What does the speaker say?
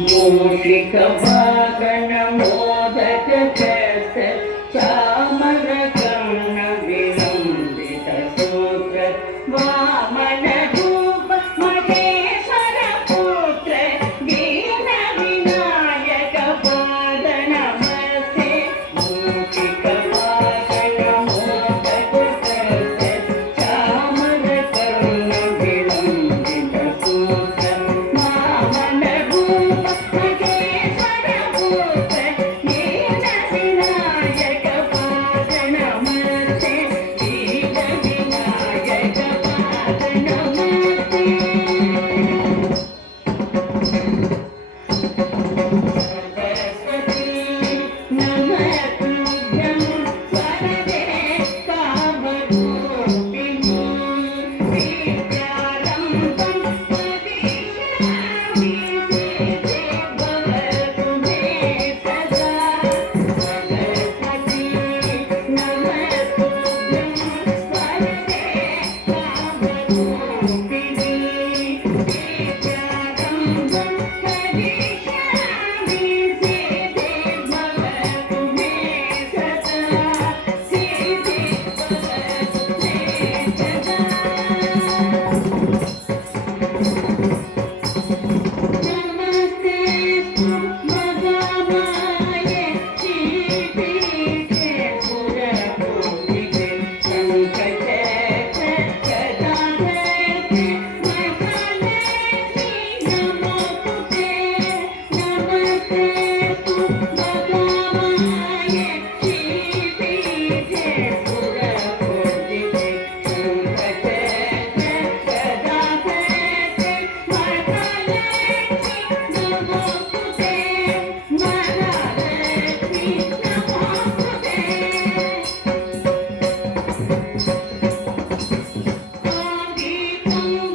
मूषिक वागण मोदक कस चामर कर्ण विलंबित सूत्र वामन रूप महेश्वर पुत्र दीन विनायक पाद नमस्ते मूषिक वागण मोदक कस चामर कर्ण विलंबित सूत्र वामन रूप महेश्वर पुत्र दीन विनायक पाद नमस्ते दीन विनायक पाद नमस्ते सरस्वती नमस्तुभ्यं वरदे कामरूपिणी विद्यारम्भं वदिष्यामि सिद्धि भवतु मे सदा सरस्वती नमस्तुभ्यं वरदे कामरूपिणी विद्यारम्भं वदिष्यामि सिद्धि भवतु मे सदा सिद्धि भवतु मे सदा नमस्तेस्तु भगवाय श्रीपीठे पुरपूजिते शङ्खचक्र गदाधरे महालक्ष्मी नमोस्तुते नमस्तेस्तु भगवाय श्रीपीठे पुरपूजिते शङ्खचक्र गदाधरे महालक्ष्मी नमोस्तुते महालक्ष्मी नमोस्तुते आदितं